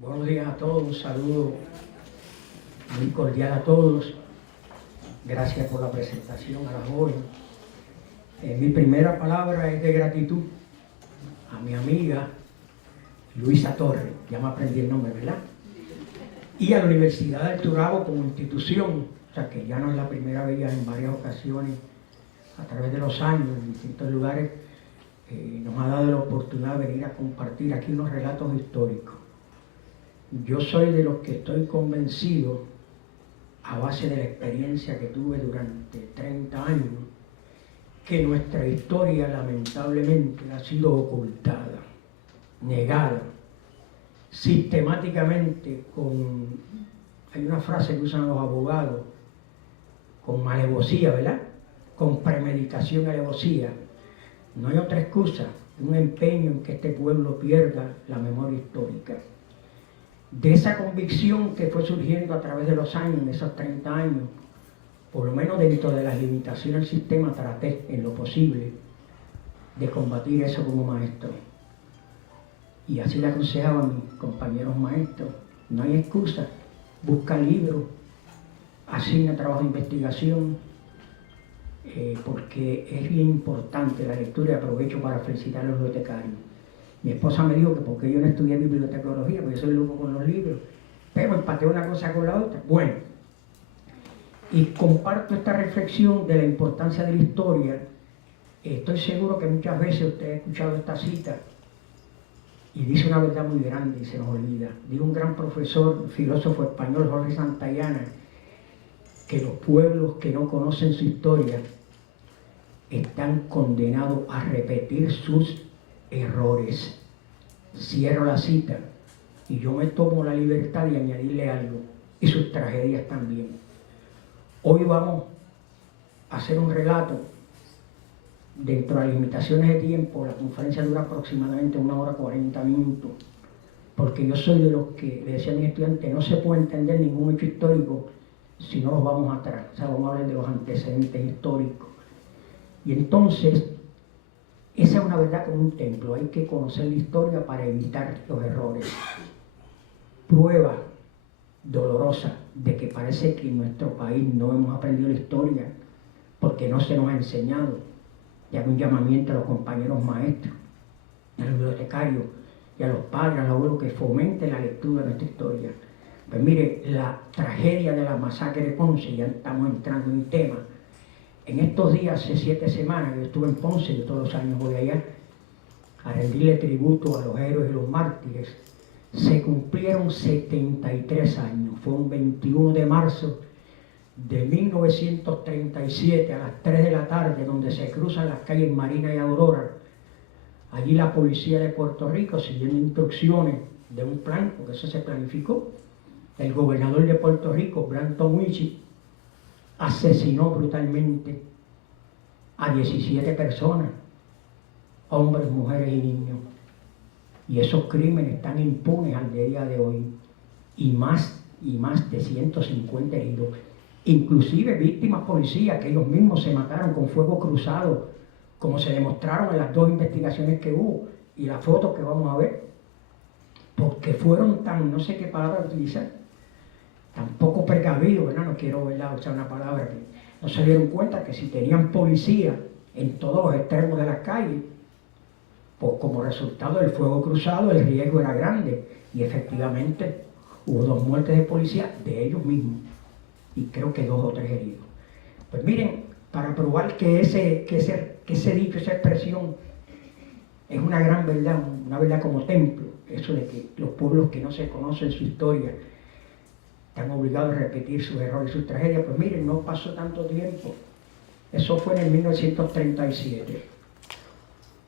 Buenos días a todos, un saludo muy cordial a todos. Gracias por la presentación a la joven. Mi primera palabra es de gratitud a mi amiga Luisa Torres, ya me aprendí el nombre, ¿verdad? Y a la Universidad del Turabo como institución, o sea que ya no es la primera vez, ya en varias ocasiones, a través de los años, en distintos lugares, nos ha dado la oportunidad de venir a compartir aquí unos relatos históricos. Yo soy de los que estoy convencido, a base de la experiencia que tuve durante 30 años, que nuestra historia lamentablemente ha sido ocultada, negada, sistemáticamente hay una frase que usan los abogados, con alevosía, ¿verdad? Con premeditación y alevosía. No hay otra excusa, un empeño en que este pueblo pierda la memoria histórica. De esa convicción que fue surgiendo a través de los años, en esos 30 años, por lo menos dentro de las limitaciones del sistema, traté en lo posible de combatir eso como maestro. Y así le aconsejaba a mis compañeros maestros: no hay excusa, busca libros, asigna trabajo de investigación, porque es bien importante la lectura, y aprovecho para felicitar a los bibliotecarios. Mi esposa me dijo que porque yo no estudié bibliotecología, porque yo soy loco con los libros, pero empaté una cosa con la otra. Bueno, y comparto esta reflexión de la importancia de la historia. Estoy seguro que muchas veces usted ha escuchado esta cita y dice una verdad muy grande y se nos olvida. Dijo un gran profesor, filósofo español, Jorge Santayana, que los pueblos que no conocen su historia están condenados a repetir sus errores. Cierro la cita y yo me tomo la libertad de añadirle algo, y sus tragedias también. Hoy vamos a hacer un relato dentro de las limitaciones de tiempo. La conferencia dura aproximadamente 1 hora 40 minutos, porque yo soy de los que le decía a mis estudiantes: no se puede entender ningún hecho histórico si no nos vamos atrás, o sea, vamos a hablar de los antecedentes históricos. Y entonces, esa es una verdad como un templo, hay que conocer la historia para evitar los errores. Prueba dolorosa de que parece que en nuestro país no hemos aprendido la historia porque no se nos ha enseñado. Y hago un llamamiento a los compañeros maestros, a los bibliotecarios y a los padres, a los abuelos, que fomenten la lectura de nuestra historia. Pues mire, la tragedia de la masacre de Ponce, ya estamos entrando en un tema. En estos días, hace 7 semanas, yo estuve en Ponce, yo todos los años voy allá a rendirle tributo a los héroes y los mártires. Se cumplieron 73 años, fue un 21 de marzo de 1937 a las 3 de la tarde, donde se cruzan las calles Marina y Aurora. Allí la policía de Puerto Rico, siguiendo instrucciones de un plan, porque eso se planificó, el gobernador de Puerto Rico, Brandon Wichig, asesinó brutalmente a 17 personas, hombres, mujeres y niños. Y esos crímenes están impunes al día de hoy, y más de 150 heridos, inclusive víctimas policías que ellos mismos se mataron con fuego cruzado, como se demostraron en las 2 investigaciones que hubo y las fotos que vamos a ver, porque fueron tan, no sé qué palabra utilizar, tan poco precavidos, ¿verdad? No quiero, ¿verdad?, usar una palabra, que no se dieron cuenta que si tenían policía en todos los extremos de las calles, pues como resultado del fuego cruzado el riesgo era grande, y efectivamente hubo 2 muertes de policía de ellos mismos, y creo que 2 o 3 heridos. Pues miren, para probar que ese dicho, esa expresión es una gran verdad, una verdad como templo, eso de que los pueblos que no se conocen su historia están obligados a repetir sus errores y sus tragedias. Pues miren, no pasó tanto tiempo, eso fue en el 1937.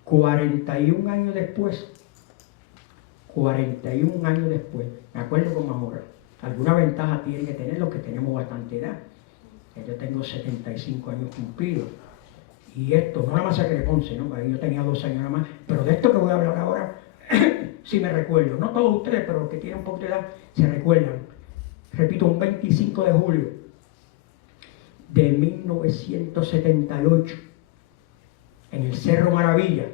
41 años después, me acuerdo como ahora. Alguna ventaja tiene que tener los que tenemos bastante edad. Yo tengo 75 años cumplidos. Y esto, no la masacre de Ponce, ¿no? Yo tenía 2 años nada más, pero de esto que voy a hablar ahora, sí me recuerdo. No todos ustedes, pero los que tienen un poco de edad se recuerdan. Repito, un 25 de julio de 1978, en el Cerro Maravilla,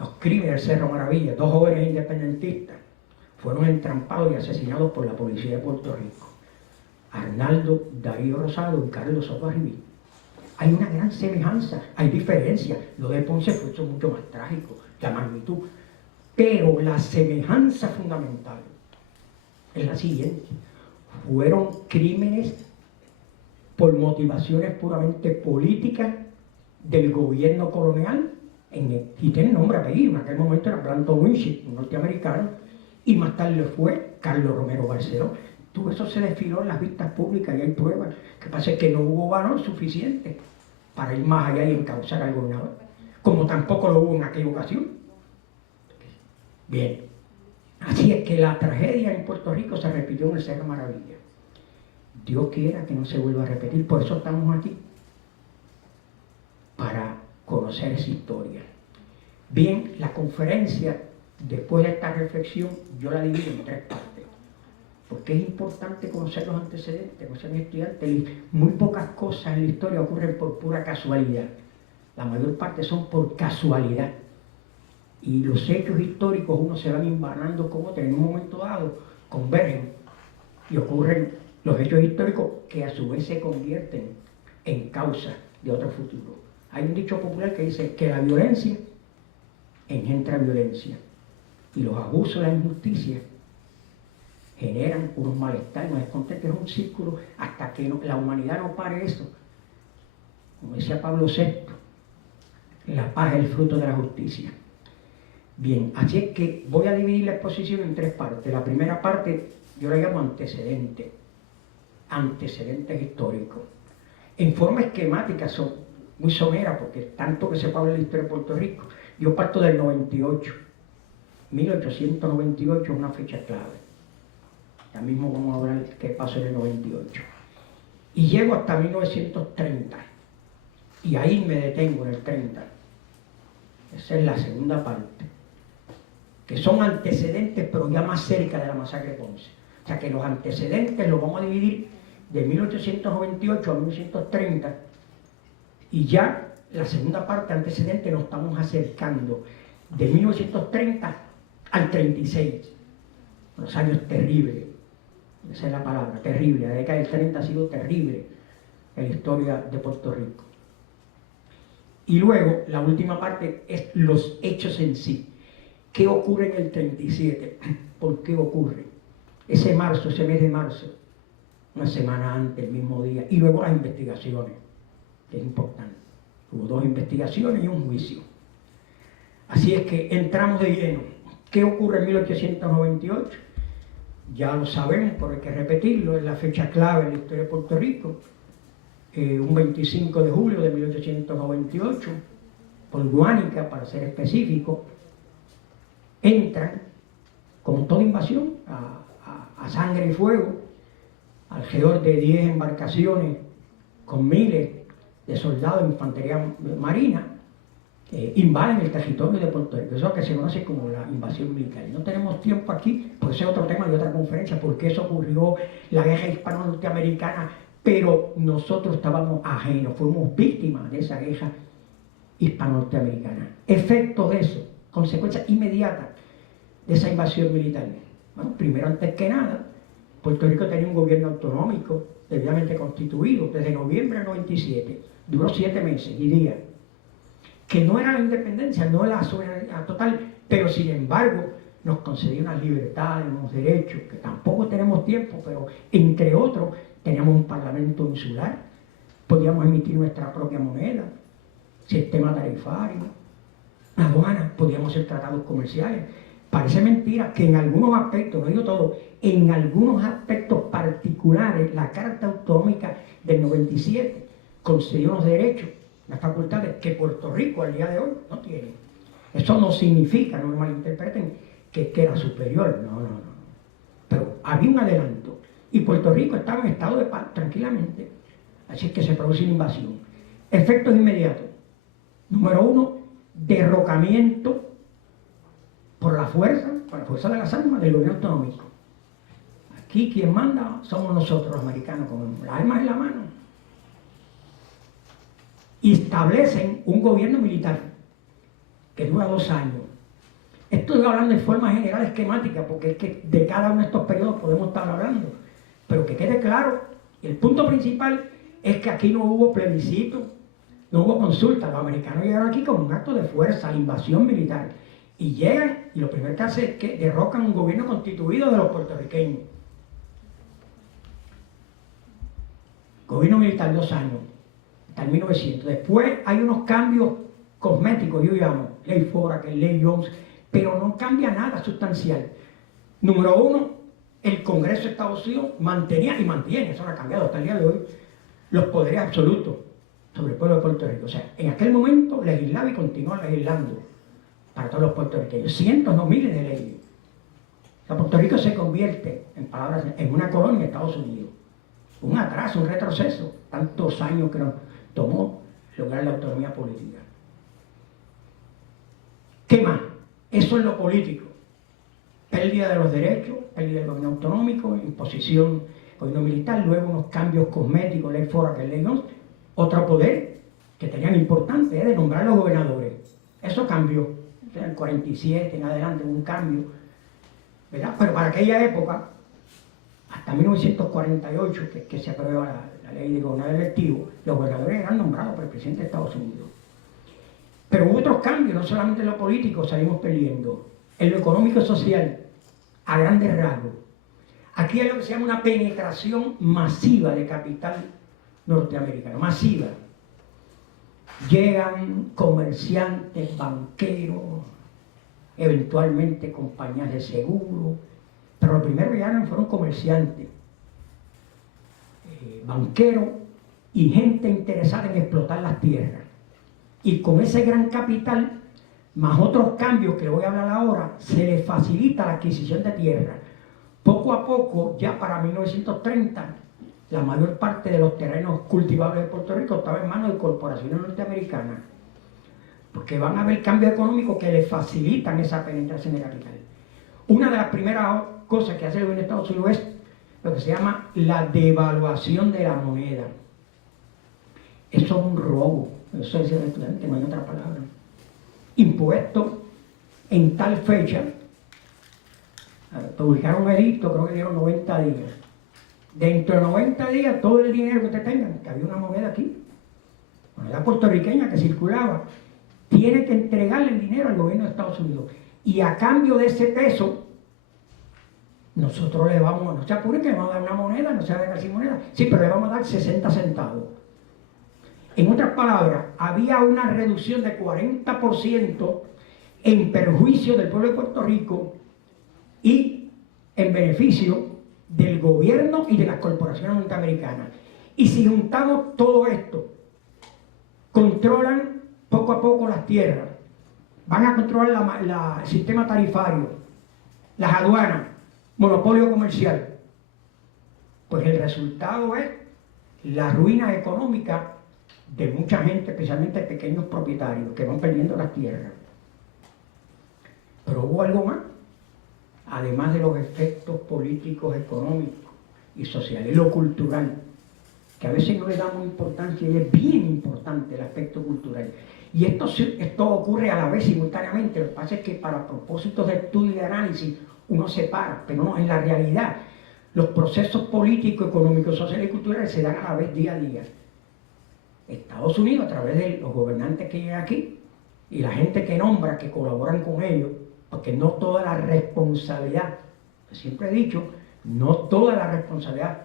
los crímenes del Cerro Maravilla, 2 jóvenes independentistas, fueron entrampados y asesinados por la policía de Puerto Rico. Arnaldo Darío Rosado y Carlos Soto Arribí. Hay una gran semejanza, hay diferencias. Lo de Ponce fue mucho más trágico, la magnitud. Pero la semejanza fundamental es la siguiente. Fueron crímenes por motivaciones puramente políticas del gobierno colonial, y tiene nombre y apellido. En aquel momento era Brandon Winship, un norteamericano, y más tarde fue Carlos Romero Barceló. Todo eso se desfiló en las vistas públicas y hay pruebas. Lo que pasa es que no hubo valor suficiente para ir más allá y encauzar al gobernador, como tampoco lo hubo en aquella ocasión. Bien, así es que la tragedia en Puerto Rico se repitió en el Cerro Maravilla. Dios quiera que no se vuelva a repetir, por eso estamos aquí, para conocer esa historia. Bien, la conferencia, después de esta reflexión, yo la divido en 3 partes, porque es importante conocer los antecedentes, conocer a mi estudiante. Muy pocas cosas en la historia ocurren por pura casualidad, la mayor parte son por casualidad. Y los hechos históricos uno se van embanando con otros, en un momento dado convergen y ocurren los hechos históricos que a su vez se convierten en causa de otro futuro. Hay un dicho popular que dice que la violencia engendra violencia y los abusos y la injusticia generan unos malestares, unos descontentos. Es un círculo hasta que la humanidad no pare eso. Como decía Pablo VI, la paz es el fruto de la justicia. Bien, así es que voy a dividir la exposición en 3 partes. La primera parte yo la llamo antecedentes históricos. En forma esquemática, son muy somera, porque tanto que se habla de la historia de Puerto Rico. Yo parto del 98. 1898 es una fecha clave. Ya mismo vamos a hablar qué pasó en el 98. Y llego hasta 1930. Y ahí me detengo en el 30. Esa es la segunda parte, que son antecedentes, pero ya más cerca de la masacre de Ponce. O sea que los antecedentes los vamos a dividir de 1898 a 1930, y ya la segunda parte, antecedentes, nos estamos acercando de 1930 al 36. Los años terribles, esa es la palabra, terrible. La década del 30 ha sido terrible en la historia de Puerto Rico. Y luego, la última parte es los hechos en sí. ¿Qué ocurre en el 37? ¿Por qué ocurre? Ese mes de marzo, una semana antes, el mismo día. Y luego las investigaciones, que es importante. Hubo 2 investigaciones y un juicio. Así es que entramos de lleno. ¿Qué ocurre en 1898? Ya lo sabemos, pero hay que repetirlo. Es la fecha clave en la historia de Puerto Rico. Un 25 de julio de 1898, por Guánica, para ser específico, entran, como toda invasión, a sangre y fuego, alrededor de 10 embarcaciones con miles de soldados de infantería marina, invaden el territorio de Puerto Rico. Eso es lo que se conoce como la invasión militar. No tenemos tiempo aquí, pues ese es otro tema de otra conferencia, porque eso ocurrió, la guerra hispano-norteamericana, pero nosotros estábamos ajenos, fuimos víctimas de esa guerra hispano-norteamericana. Efecto de eso, consecuencias inmediatas de esa invasión militar. Bueno, primero, antes que nada, Puerto Rico tenía un gobierno autonómico debidamente constituido desde noviembre del 97, duró 7 meses y días, que no era la independencia, no era la soberanía total, pero sin embargo nos concedía unas libertades, unos derechos, que tampoco tenemos tiempo, pero entre otros teníamos un parlamento insular, podíamos emitir nuestra propia moneda, sistema tarifario, aduanas, podíamos hacer tratados comerciales. Parece mentira que en algunos aspectos, no digo todo, en algunos aspectos particulares, la Carta Autonómica del 97 concedió unos derechos, unas facultades que Puerto Rico al día de hoy no tiene. Eso no significa, no me malinterpreten, que era superior, no. Pero había un adelanto. Y Puerto Rico estaba en estado de paz tranquilamente. Así es que se produce una invasión. Efectos inmediatos. Número 1, derrocamiento por la fuerza de las armas del gobierno autonómico. Aquí quien manda somos nosotros los americanos, con las armas en la mano. Y establecen un gobierno militar que dura 2 años. Estoy hablando en forma general, esquemática, porque es que de cada uno de estos periodos podemos estar hablando. Pero que quede claro, el punto principal es que aquí no hubo plebiscito, no hubo consulta. Los americanos llegaron aquí con un acto de fuerza, invasión militar. Y llegan, y lo primero que hacen es que derrocan un gobierno constituido de los puertorriqueños. Gobierno militar 2 años, hasta el 1900. Después hay unos cambios cosméticos, yo llamo, ley Fora, que es ley Jones, pero no cambia nada sustancial. Número 1, el Congreso de Estados Unidos mantenía y mantiene, eso no ha cambiado hasta el día de hoy, los poderes absolutos sobre el pueblo de Puerto Rico. O sea, en aquel momento legislaba y continúa legislando para todos los puertorriqueños, cientos, no miles de leyes. O sea, Puerto Rico se convierte, en palabras, en una colonia de Estados Unidos. Un atraso, un retroceso, tantos años que nos tomó lograr la autonomía política. ¿Qué más? Eso es lo político. Pérdida de los derechos, pérdida del gobierno autonómico, imposición gobierno militar, luego unos cambios cosméticos, ley Fora, que es ley 11, otro poder que tenían importante, de nombrar los gobernadores. Eso cambió. En el 47 en adelante hubo un cambio, ¿verdad? Pero para aquella época, hasta 1948, que se aprueba la ley de gobernador electivo, los gobernadores eran nombrados por el presidente de Estados Unidos. Pero hubo otros cambios, no solamente en lo político salimos perdiendo, en lo económico y social, a grandes rasgos. Aquí hay lo que se llama una penetración masiva de capital norteamericano, masiva. Llegan comerciantes, banqueros, eventualmente compañías de seguro, pero lo primero que llegaron fueron comerciantes, banqueros y gente interesada en explotar las tierras. Y con ese gran capital, más otros cambios que voy a hablar ahora, se les facilita la adquisición de tierra. Poco a poco, ya para 1930, la mayor parte de los terrenos cultivables de Puerto Rico estaba en manos de corporaciones norteamericanas, porque van a haber cambios económicos que les facilitan esa penetración de capital. Una de las primeras cosas que hace el gobierno de Estados Unidos es lo que se llama la devaluación de la moneda. Eso es un robo, eso dice el estudiante, no hay otra palabra. Impuesto en tal fecha, publicaron un edicto, creo que dieron 90 días. Dentro de 90 días, todo el dinero que ustedes tengan, que había una moneda aquí, moneda puertorriqueña que circulaba, tiene que entregarle el dinero al gobierno de Estados Unidos. Y a cambio de ese peso, nosotros le vamos, no se apuren que le vamos a dar una moneda, no se va a dar sin moneda, sí, pero le vamos a dar 60 centavos. En otras palabras, había una reducción de 40% en perjuicio del pueblo de Puerto Rico y en beneficio del gobierno y de las corporaciones norteamericanas. Y si juntamos todo esto, controlan poco a poco las tierras, van a controlar el sistema tarifario, las aduanas, monopolio comercial. Pues el resultado es la ruina económica de mucha gente, especialmente pequeños propietarios que van perdiendo las tierras. Pero hubo algo más, además de los efectos políticos, económicos y sociales, lo cultural, que a veces no le damos importancia y es bien importante el aspecto cultural. Y esto ocurre a la vez simultáneamente. Lo que pasa es que para propósitos de estudio y de análisis uno separa, pero no, en la realidad los procesos políticos, económicos, sociales y culturales se dan a la vez día a día. Estados Unidos, a través de los gobernantes que llegan aquí y la gente que nombra, que colaboran con ellos, porque no toda la responsabilidad, siempre he dicho, no toda la responsabilidad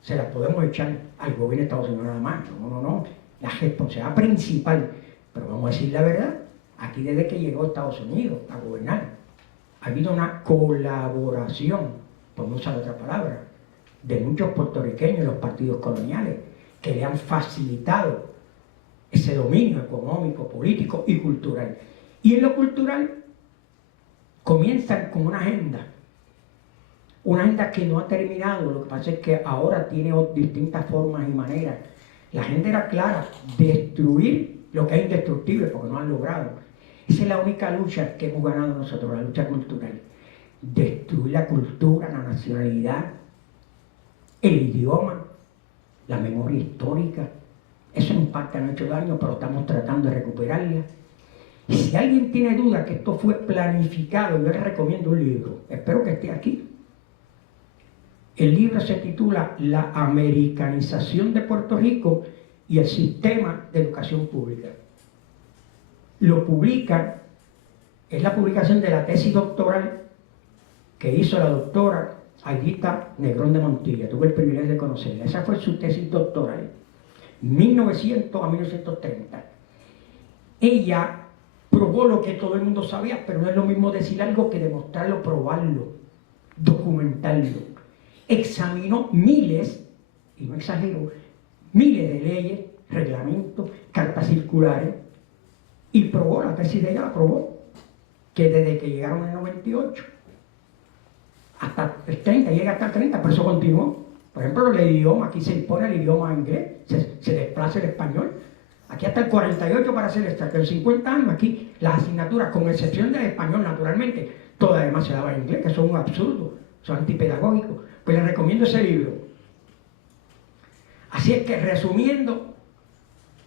se la podemos echar al gobierno de Estados Unidos nada más. No. La responsabilidad principal, pero vamos a decir la verdad, aquí desde que llegó Estados Unidos a gobernar, ha habido una colaboración, por no usar otra palabra, de muchos puertorriqueños en los partidos coloniales, que le han facilitado ese dominio económico, político y cultural. Y en lo cultural comienzan con una agenda que no ha terminado. Lo que pasa es que ahora tiene distintas formas y maneras. La agenda era clara: destruir lo que es indestructible, porque no han logrado. Esa es la única lucha que hemos ganado nosotros, la lucha cultural. Destruir la cultura, la nacionalidad, el idioma, la memoria histórica. Eso en parte han hecho daño, pero estamos tratando de recuperarla. Y si alguien tiene duda que esto fue planificado, yo les recomiendo un libro, espero que esté aquí. El libro se titula La americanización de Puerto Rico y el sistema de educación pública. Lo publica, es la publicación de la tesis doctoral que hizo la doctora Aidita Negrón de Montilla. Tuve el privilegio de conocerla. Esa fue su tesis doctoral, 1900 a 1930. Ella probó lo que todo el mundo sabía, pero no es lo mismo decir algo que demostrarlo, probarlo, documentarlo. Examinó miles, y no exagero, miles de leyes, reglamentos, cartas circulares, y probó, la tesis de ella la probó, que desde que llegaron en el 98 hasta el 30, llega hasta el 30, pero eso continuó. Por ejemplo, el idioma, aquí se impone el idioma inglés, se desplaza el español. Aquí hasta el 48 para hacer esto, hasta el 50 años, aquí las asignaturas, con excepción del español, naturalmente, todas además se daban en inglés, que son un absurdo, son antipedagógicos. Pues les recomiendo ese libro. Así es que, resumiendo,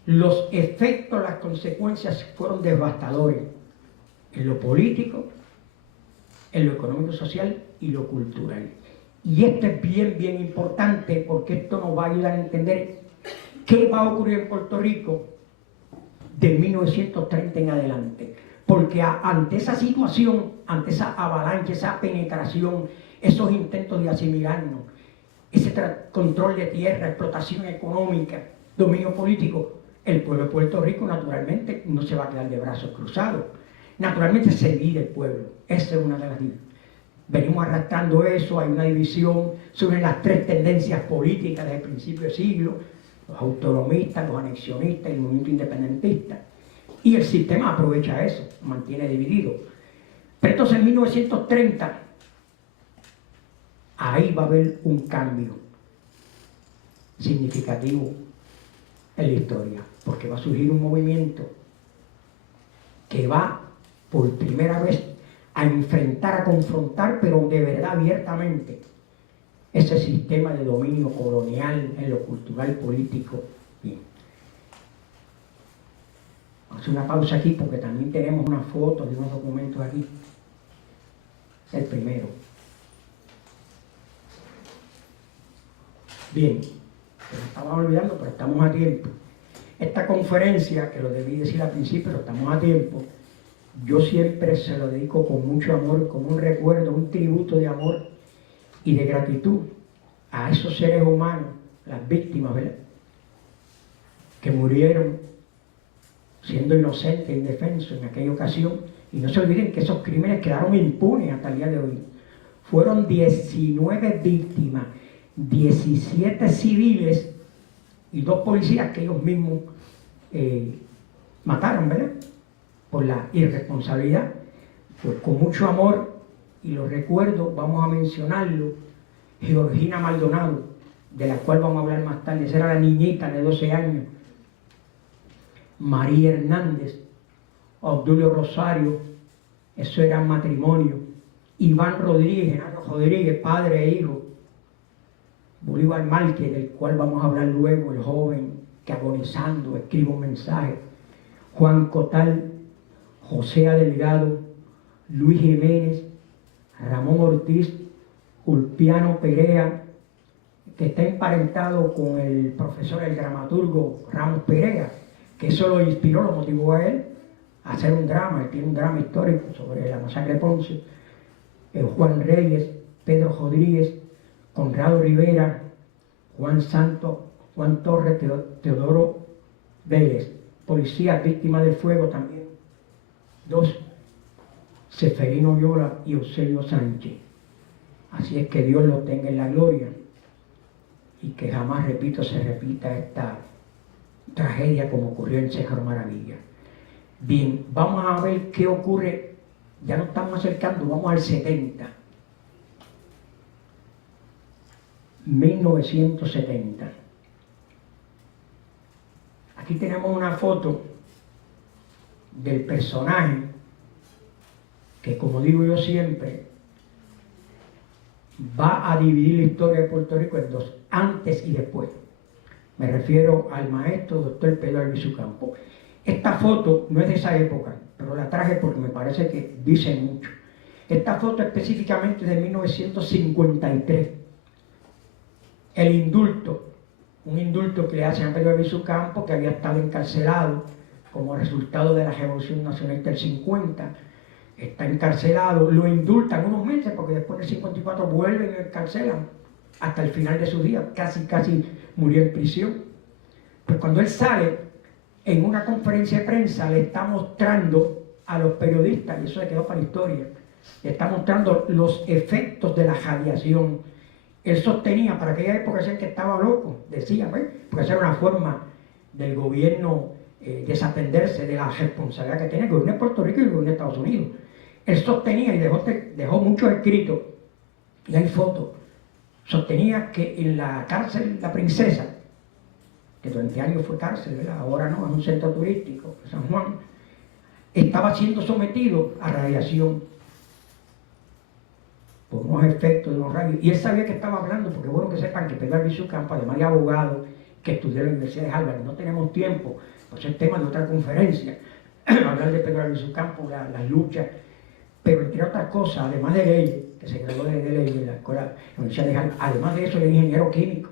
los efectos, las consecuencias fueron devastadores en lo político, en lo económico, social y lo cultural. Y esto es bien, bien importante, porque esto nos va a ayudar a entender qué va a ocurrir en Puerto Rico de 1930 en adelante. Porque ante esa situación, ante esa avalancha, esa penetración, esos intentos de asimilarnos, ese control de tierra, explotación económica, dominio político, el pueblo de Puerto Rico naturalmente no se va a quedar de brazos cruzados. Naturalmente se divide el pueblo. Esa es una de las divisiones. Venimos arrastrando eso, hay una división sobre las tres tendencias políticas desde el principio del siglo: los autonomistas, los anexionistas y el movimiento independentista. Y el sistema aprovecha eso, lo mantiene dividido. Pero entonces en 1930, ahí va a haber un cambio significativo en la historia, porque va a surgir un movimiento que va por primera vez a enfrentar, a confrontar, pero de verdad abiertamente, ese sistema de dominio colonial en lo cultural, político. Bien. Vamos a hacer una pausa aquí porque también tenemos unas fotos y unos documentos aquí. El primero. Bien, se me estaba olvidando, pero estamos a tiempo. Esta conferencia, que lo debí decir al principio, pero estamos a tiempo, yo siempre se lo dedico con mucho amor, como un recuerdo, un tributo de amor y de gratitud a esos seres humanos, las víctimas, ¿verdad?, que murieron siendo inocentes e indefensos en aquella ocasión. Y no se olviden que esos crímenes quedaron impunes hasta el día de hoy. Fueron 19 víctimas, 17 civiles y 2 policías que ellos mismos mataron, ¿verdad?, por la irresponsabilidad. Pues con mucho amor, y lo recuerdo, vamos a mencionarlo, Georgina Maldonado, de la cual vamos a hablar más tarde. Esa era la niñita de 12 años. María Hernández, Obdulio Rosario, eso era matrimonio. Iván Rodríguez, Genaro Rodríguez, padre e hijo. Bolívar Márquez, del cual vamos a hablar luego, el joven que agonizando escribe un mensaje. Juan Cotal, José Delgado, Luis Jiménez, Ramón Ortiz, Ulpiano Perea, que está emparentado con el profesor, el dramaturgo Ramos Perea, que eso lo inspiró, lo motivó a él a hacer un drama. Él tiene un drama histórico sobre la masacre de Ponce. Juan Reyes, Pedro Rodríguez, Conrado Rivera, Juan Santos, Juan Torres, Teodoro Vélez, policías víctimas del fuego también. 2, Seferino Viola y Eusebio Sánchez. Así es que Dios lo tenga en la gloria y que jamás, repito, se repita esta tragedia como ocurrió en Cerro Maravilla. Bien, vamos a ver qué ocurre. Ya nos estamos acercando, vamos al 70. 1970. Aquí tenemos una foto del personaje que, como digo yo siempre, va a dividir la historia de Puerto Rico en 2, antes y después. Me refiero al maestro doctor Pedro Albizu Campos. Esta foto no es de esa época, pero la traje porque me parece que dice mucho. Esta foto específicamente de 1953. El indulto, un indulto que le hacen a Pedro Albizu Campos, que había estado encarcelado como resultado de la Revolución Nacional del 50, está encarcelado, lo indultan unos meses porque después del 54 vuelven y lo encarcelan hasta el final de su día, casi murió en prisión. Pues cuando él sale, en una conferencia de prensa le está mostrando a los periodistas, y eso le quedó para la historia, le está mostrando los efectos de la radiación. Él sostenía, para aquella época decían que estaba loco, decía, ¿ves? Porque esa era una forma del gobierno desatenderse de la responsabilidad que tiene el gobierno de Puerto Rico y el gobierno de Estados Unidos. Él sostenía, y dejó muchos escritos, y hay fotos, sostenía que en la cárcel La Princesa, que durante años fue cárcel, ¿verdad? Ahora no, es un centro turístico, San Juan, estaba siendo sometido a radiación por unos efectos de unos rayos, y él sabía que estaba hablando, porque bueno que sepan que Pedro Albizu Campos, además de abogado, que estudió en la Universidad de Harvard, no tenemos tiempo, pues es tema de otra conferencia, hablar de Pedro Albizu Campos, las luchas, pero entre otras cosas, además de leyes, que se graduó de leyes en la Universidad de Harvard, además de eso era ingeniero químico,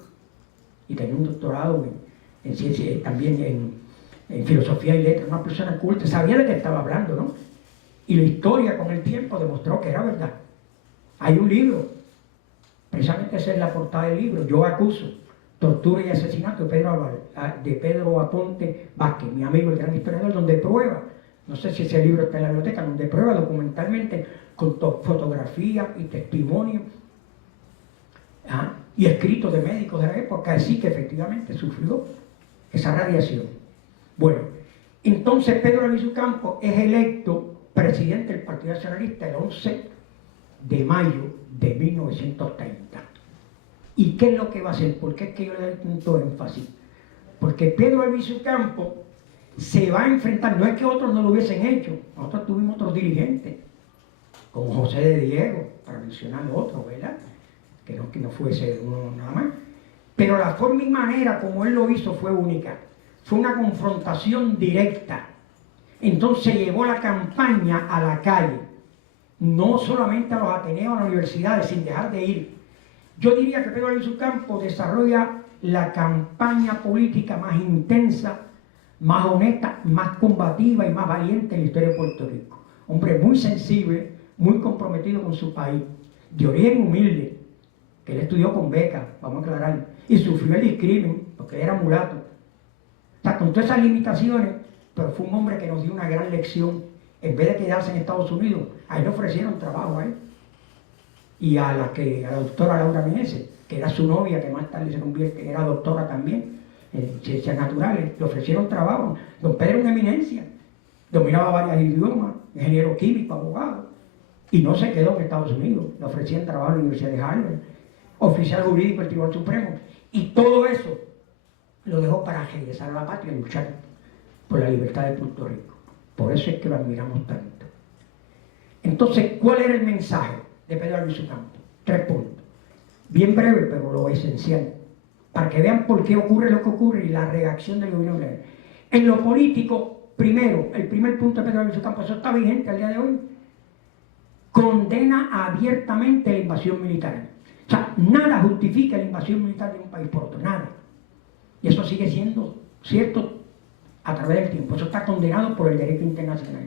y tenía un doctorado en ciencia, también en filosofía y letras, una persona culta, sabía de qué estaba hablando, ¿no? Y la historia con el tiempo demostró que era verdad. Hay un libro, precisamente esa es la portada del libro, Yo acuso, tortura y asesinato de Pedro Aponte Vázquez, mi amigo el gran historiador, donde prueba, no sé si ese libro está en la biblioteca, donde prueba documentalmente con fotografía y testimonio y escritos de médicos de la época, así que efectivamente sufrió esa radiación. Bueno, entonces Pedro Albizu Campos es electo presidente del Partido Nacionalista el 11 de mayo de 1930. ¿Y qué es lo que va a hacer? ¿Por qué es que yo le doy tanto énfasis? Porque Pedro Albizu Campos se va a enfrentar, no es que otros no lo hubiesen hecho, nosotros tuvimos otros dirigentes, como José de Diego, para mencionar otros, ¿verdad? Que no fuese uno nada más. Pero la forma y manera como él lo hizo fue única. Fue una confrontación directa. Entonces llevó la campaña a la calle, no solamente a los ateneos, a las universidades, sin dejar de ir. Yo diría que Pedro Albizu Campos desarrolla la campaña política más intensa, más honesta, más combativa y más valiente en la historia de Puerto Rico. Hombre muy sensible, muy comprometido con su país, de origen humilde, que él estudió con beca, vamos a aclarar, y sufrió el discrimen, porque era mulato. O sea, con todas esas limitaciones, pero fue un hombre que nos dio una gran lección. En vez de quedarse en Estados Unidos, a él le ofrecieron trabajo a él. Y a la doctora Laura Meneses, que era su novia, que más tarde se convierte, era doctora también, en ciencias naturales, le ofrecieron trabajo. Don Pedro era una eminencia, dominaba varios idiomas, ingeniero químico, abogado, y no se quedó en Estados Unidos, le ofrecían trabajo en la Universidad de Harvard, oficial jurídico del Tribunal Supremo, y todo eso lo dejó para regresar a la patria y luchar por la libertad de Puerto Rico. Por eso es que lo admiramos tanto. Entonces, ¿cuál era el mensaje de Pedro Albizu Campos? 3 puntos. Bien breve, pero lo esencial. Para que vean por qué ocurre lo que ocurre y la reacción del gobierno de Lenin. En lo político, primero, el primer punto de Pedro Albizu Campos, eso está vigente al día de hoy, condena abiertamente la invasión militar. O sea, nada justifica la invasión militar de un país por otro, nada. Y eso sigue siendo cierto a través del tiempo. Eso está condenado por el derecho internacional.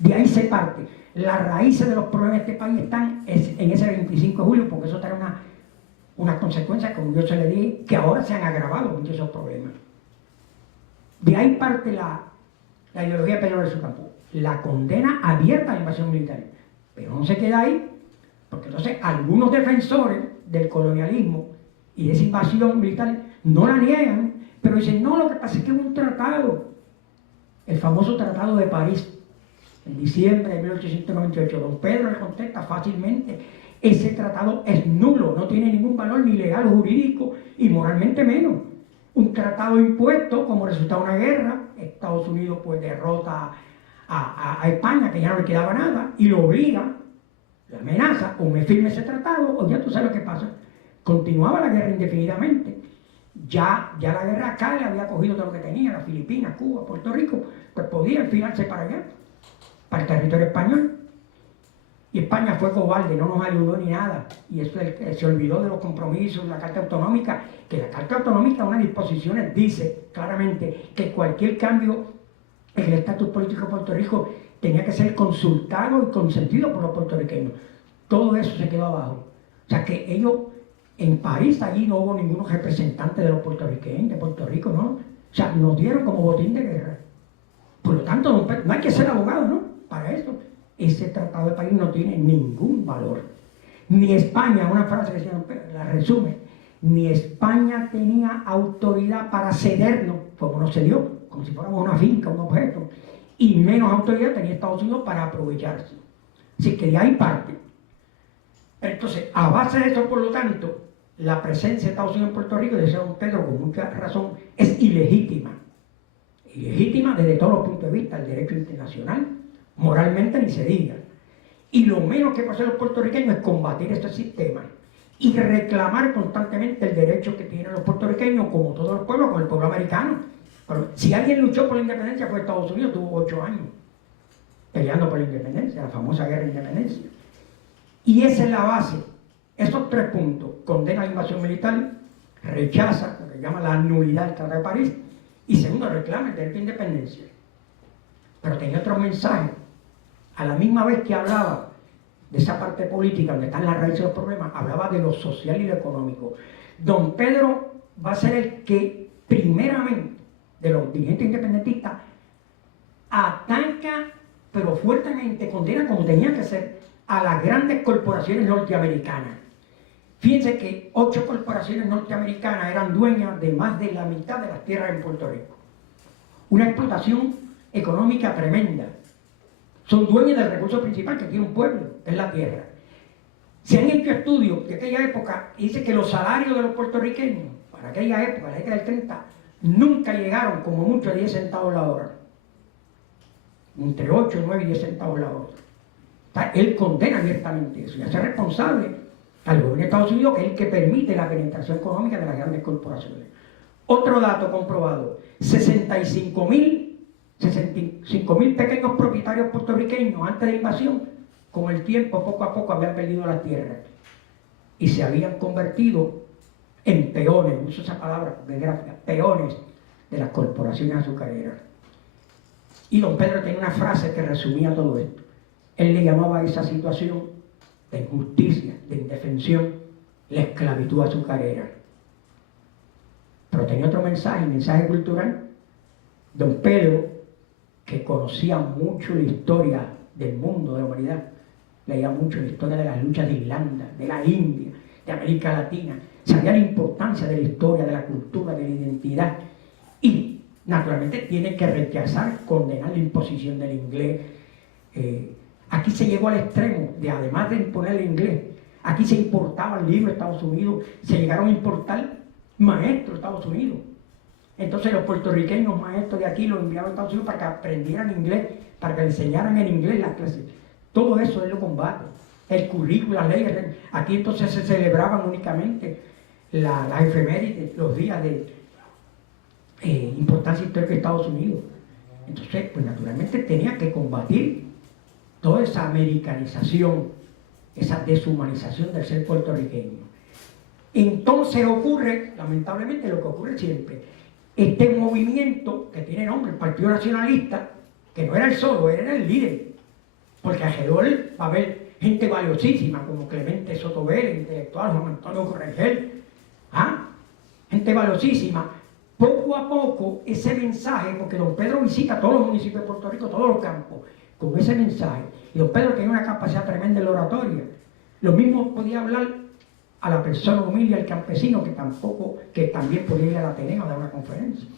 De ahí se parte. Las raíces de los problemas de este país están en ese 25 de julio, porque eso trae unas consecuencias, como yo se le dije, que ahora se han agravado muchos de esos problemas. De ahí parte la ideología de Pedro Albizu Campos, la condena abierta a la invasión militar. Pero no se queda ahí, porque entonces algunos defensores del colonialismo y de esa invasión militar no la niegan, pero dicen, no, lo que pasa es que hubo un tratado, el famoso Tratado de París, en diciembre de 1898. Don Pedro le contesta fácilmente, ese tratado es nulo, no tiene ningún valor ni legal, jurídico y moralmente menos. Un tratado impuesto como resultado de una guerra, Estados Unidos pues derrota a España, que ya no le quedaba nada, y lo obliga, le amenaza, o me firme ese tratado, o ya tú sabes lo que pasa. Continuaba la guerra indefinidamente. Ya la guerra acá le había cogido todo lo que tenía, las Filipinas, Cuba, Puerto Rico, pues podía enfilarse para allá. para el territorio español. Y España fue cobarde, no nos ayudó ni nada. Y eso se olvidó de los compromisos de la Carta Autonómica, que la Carta Autonómica, unas disposiciones, dice claramente que cualquier cambio en el estatus político de Puerto Rico tenía que ser consultado y consentido por los puertorriqueños. Todo eso se quedó abajo. O sea que ellos, en París, allí no hubo ninguno representante de los puertorriqueños, de Puerto Rico, ¿no? O sea, nos dieron como botín de guerra. Por lo tanto, no hay que ser abogado, ¿no? Para eso. Ese Tratado de París no tiene ningún valor. Ni España, una frase que se la resume, ni España tenía autoridad para cedernos, como nos cedió, como si fuéramos una finca, un objeto, y menos autoridad tenía Estados Unidos para aprovecharse. Así que de ahí parte. Entonces, a base de eso, por lo tanto, la presencia de Estados Unidos en Puerto Rico, decía don Pedro con mucha razón, es ilegítima. Ilegítima desde todos los puntos de vista, el derecho internacional, moralmente ni se diga. Y lo menos que pueden hacer los puertorriqueños es combatir este sistema y reclamar constantemente el derecho que tienen los puertorriqueños, como todos los pueblos, con el pueblo americano. Pero si alguien luchó por la independencia fue Estados Unidos, tuvo 8 años peleando por la independencia, la famosa guerra de independencia. Y esa es la base. Esos 3 puntos: condena la invasión militar, rechaza lo que llama la nulidad del Tratado de París, y segundo, reclama el derecho de independencia. Pero tenía otro mensaje. A la misma vez que hablaba de esa parte política donde están las raíces de los problemas, hablaba de lo social y lo económico. Don Pedro va a ser el que primeramente, de los dirigentes independentistas, ataca, pero fuertemente condena, como tenía que ser, a las grandes corporaciones norteamericanas. Fíjense que 8 corporaciones norteamericanas eran dueñas de más de la mitad de las tierras en Puerto Rico. Una explotación económica tremenda. Son dueños del recurso principal que tiene un pueblo, que es la tierra. Se han hecho estudios de aquella época y dice que los salarios de los puertorriqueños, para aquella época, la década del 30, nunca llegaron como mucho a 10 centavos la hora. Entre 8, 9 y 10 centavos la hora. Él condena abiertamente eso y hace responsable al gobierno de Estados Unidos, que es el que permite la penetración económica de las grandes corporaciones. Otro dato comprobado: 65.000 pequeños propietarios puertorriqueños antes de la invasión, con el tiempo, poco a poco, habían perdido las tierras y se habían convertido en peones, uso esa palabra de gráfica, peones de las corporaciones azucareras. Y don Pedro tenía una frase que resumía todo esto. Él le llamaba a esa situación de injusticia, de indefensión, la esclavitud azucarera. Pero tenía otro mensaje, mensaje cultural. Don Pedro, que conocía mucho la historia del mundo, de la humanidad, leía mucho la historia de las luchas de Irlanda, de la India, de América Latina, sabía la importancia de la historia, de la cultura, de la identidad, y naturalmente tiene que rechazar, condenar la imposición del inglés. Aquí se llegó al extremo de, además de imponer el inglés, aquí se importaban libros de Estados Unidos, se llegaron a importar maestros de Estados Unidos. Entonces los puertorriqueños maestros de aquí los enviaban a Estados Unidos para que aprendieran inglés, para que le enseñaran en inglés las clases. Todo eso él lo combate. El currículo, las leyes. Aquí entonces se celebraban únicamente las efemérides, los días de importancia histórica de Estados Unidos. Entonces, pues naturalmente tenía que combatir toda esa americanización, esa deshumanización del ser puertorriqueño. Entonces ocurre, lamentablemente, lo que ocurre siempre. Este movimiento que tiene nombre, el Partido Nacionalista, que no era el solo, era el líder. Porque alrededor va a haber gente valiosísima, como Clemente Soto Vélez, intelectual, Juan Antonio Corregel, gente valiosísima. Poco a poco, ese mensaje, porque don Pedro visita todos los municipios de Puerto Rico, todos los campos, con ese mensaje. Y don Pedro tenía una capacidad tremenda en la oratoria. Lo mismo podía hablar a la persona humilde, al campesino, que también podía ir al Ateneo a dar una conferencia.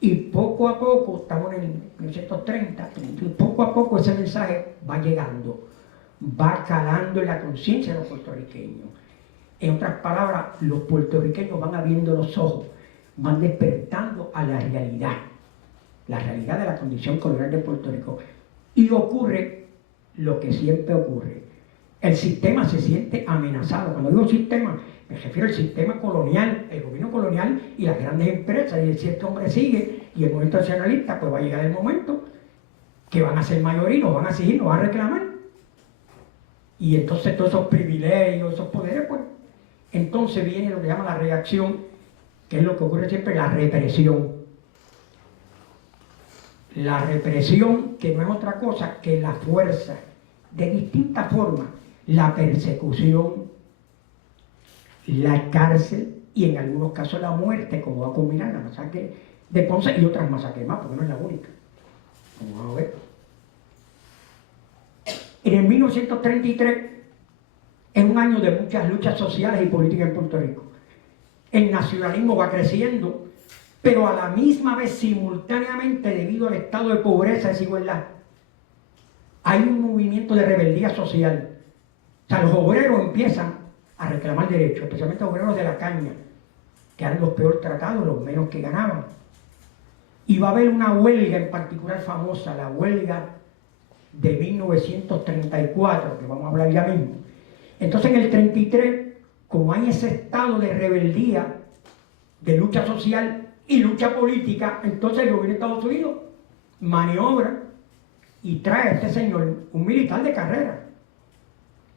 Y poco a poco, estamos en 1930, y poco a poco ese mensaje va llegando, va calando en la conciencia de los puertorriqueños. En otras palabras, los puertorriqueños van abriendo los ojos, van despertando a la realidad de la condición colonial de Puerto Rico. Y ocurre lo que siempre ocurre. El sistema se siente amenazado. Cuando digo sistema, me refiero al sistema colonial, el gobierno colonial y las grandes empresas. Y si este hombre sigue y el movimiento nacionalista, pues va a llegar el momento que van a ser mayoría, nos van a exigir, nos van a reclamar. Y entonces todos esos privilegios, esos poderes, pues, entonces viene lo que llama la reacción, que es lo que ocurre siempre, la represión. La represión, que no es otra cosa que la fuerza, de distintas formas, la persecución, la cárcel y en algunos casos la muerte, como va a culminar la masacre de Ponce y otras masacres más, porque no es la única. Vamos a ver. En el 1933 es un año de muchas luchas sociales y políticas en Puerto Rico. El nacionalismo va creciendo, pero a la misma vez, simultáneamente, debido al estado de pobreza y desigualdad, hay un movimiento de rebeldía social. O sea, los obreros empiezan a reclamar derechos, especialmente los obreros de la caña, que eran los peor tratados, los menos que ganaban. Y va a haber una huelga en particular famosa, la huelga de 1934, que vamos a hablar ya mismo. Entonces en el 33, como hay ese estado de rebeldía, de lucha social y lucha política, entonces el gobierno de Estados Unidos maniobra y trae a este señor, un militar de carrera,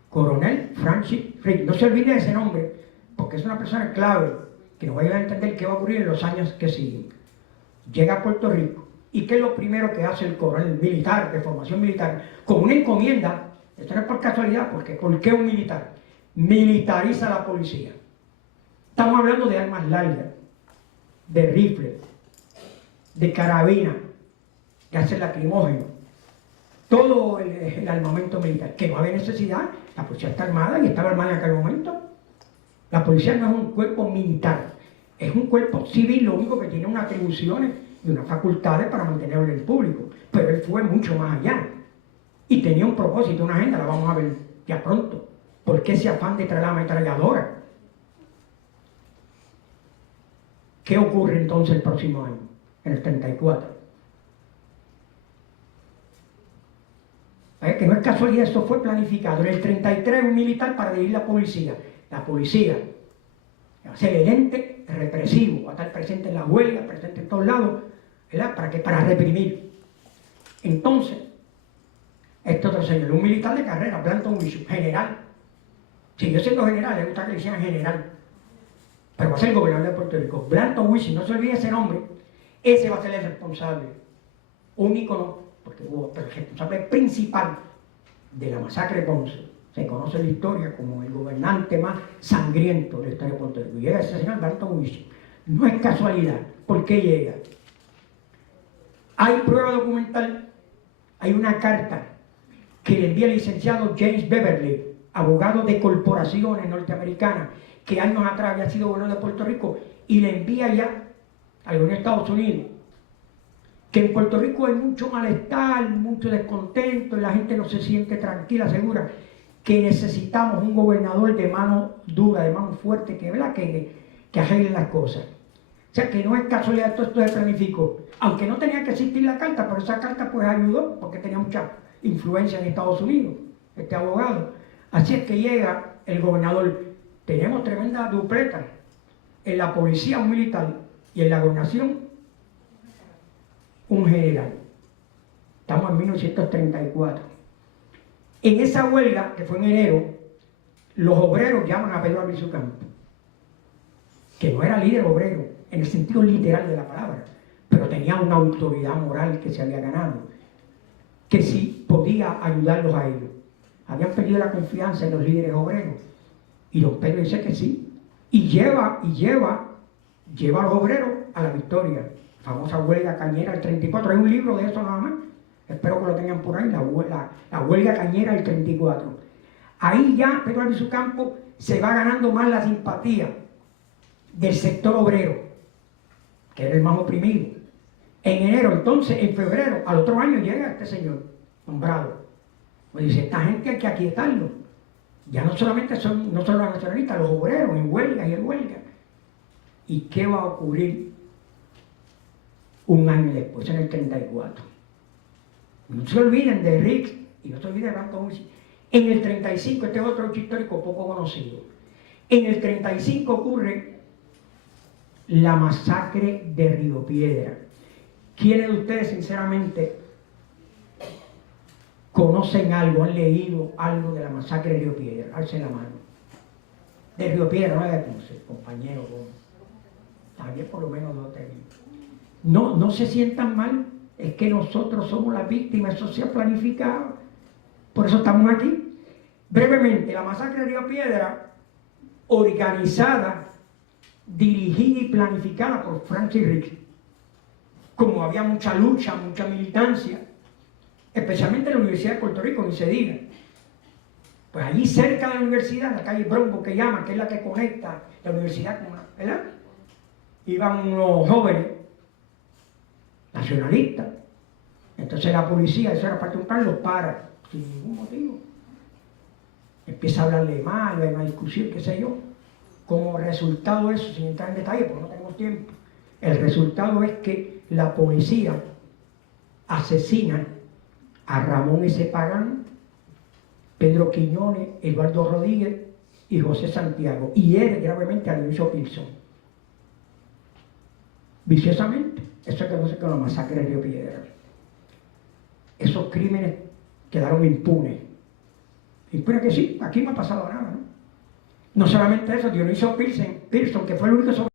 coronel Francis Reed. No se olvide de ese nombre, porque es una persona clave que nos va a ayudar a entender qué va a ocurrir en los años que siguen. Llega a Puerto Rico, ¿y qué es lo primero que hace el coronel militar, de formación militar? Con una encomienda, esto no es por casualidad, porque ¿por qué un militar? Militariza la policía. Estamos hablando de armas largas, de rifles, de carabina, gases lacrimógenos, todo el armamento militar, que no había necesidad. La policía está armada y estaba armada en aquel momento. La policía no es un cuerpo militar, es un cuerpo civil, lo único que tiene unas atribuciones y unas facultades para mantener el orden público, pero él fue mucho más allá y tenía un propósito, una agenda, la vamos a ver ya pronto. ¿Por qué ese afán de traer la ametralladora? ¿Qué ocurre entonces el próximo año, en el 34? Que no es casualidad, esto fue planificado. En el 33 un militar para dirigir la policía. La policía va a ser el ente represivo, va a estar presente en la huelga, presente en todos lados, ¿verdad? ¿Para qué? Para reprimir. Entonces, este otro señor, un militar de carrera, Blanton Bishop, general. Siguió siendo general, le gusta que le decían general, pero va a ser el gobernador de Puerto Rico. Blanton Bishop, no se olvide ese nombre, ese va a ser el responsable, único no, porque hubo el responsable principal de la masacre de Ponce. Se conoce la historia como el gobernante más sangriento de la historia de Puerto Rico. Y llega ese señor Blanton Bishop. No es casualidad. ¿Por qué llega? Hay prueba documental, hay una carta que le envía el licenciado James Beverly, abogado de corporaciones norteamericanas, que años atrás había sido gobernador de Puerto Rico, y le envía ya al gobierno de Estados Unidos que en Puerto Rico hay mucho malestar, mucho descontento, y la gente no se siente tranquila, segura, que necesitamos un gobernador de mano dura, de mano fuerte, que arregle las cosas. O sea, que no es casualidad, todo esto se planificó. Aunque no tenía que existir la carta, pero esa carta pues ayudó, porque tenía mucha influencia en Estados Unidos, este abogado. Así es que llega el gobernador. Tenemos tremenda dupleta. En la policía un militar y en la gobernación un general. Estamos en 1934. En esa huelga, que fue en enero, los obreros llaman a Pedro Albizu Campos, que no era líder obrero, en el sentido literal de la palabra, pero tenía una autoridad moral que se había ganado, que sí podía ayudarlos a ellos. Habían perdido la confianza en los líderes obreros, y don Pedro dice que sí, y lleva a los obreros a la victoria. Famosa huelga cañera del 34, hay un libro de eso nada más, espero que lo tengan por ahí, la huelga cañera del 34. Ahí ya Pedro Albizu Campos se va ganando más la simpatía del sector obrero, que era el más oprimido. En enero, entonces, en febrero, al otro año llega este señor nombrado. Pues dice, esta gente hay que aquietarlo. Ya no solamente son los nacionalistas, los obreros en huelga y en huelga. ¿Y qué va a ocurrir un año después, en el 34? No se olviden de Rick y no se olviden de Blanton Bishop. En el 35, este es otro hecho histórico poco conocido. En el 35 ocurre la masacre de Río Piedra. ¿Quiénes de ustedes, sinceramente, conocen algo, han leído algo de la masacre de Río Piedra? Alcen la mano. De Río Piedra, no de Ponce, compañero. También por lo menos dos te no, no se sientan mal, es que nosotros somos las víctimas, eso se ha planificado. Por eso estamos aquí. Brevemente, la masacre de Río Piedra, organizada, dirigida y planificada por Francis Ricks. Como había mucha lucha, mucha militancia, especialmente en la Universidad de Puerto Rico, ni se diga. Pues allí cerca de la universidad, la calle Bronco que llaman, que es la que conecta la universidad con la, ¿verdad? Iban unos jóvenes nacionalistas. Entonces la policía, eso era parte de un plan, los para, sin ningún motivo. Empieza a hablarle mal, hay una discusión, qué sé yo. Como resultado de eso, sin entrar en detalle, porque no tenemos tiempo, el resultado es que la policía asesina a Ramón S. Pagán, Pedro Quiñones, Eduardo Rodríguez y José Santiago, y hiere gravemente a Dionisio Pilson. Viciosamente. Eso es que no sé con la masacre de Río Piedra. Esos crímenes quedaron impunes. Impunes que sí, aquí no ha pasado nada, ¿no? No solamente eso, Dionisio Pilson, que fue el único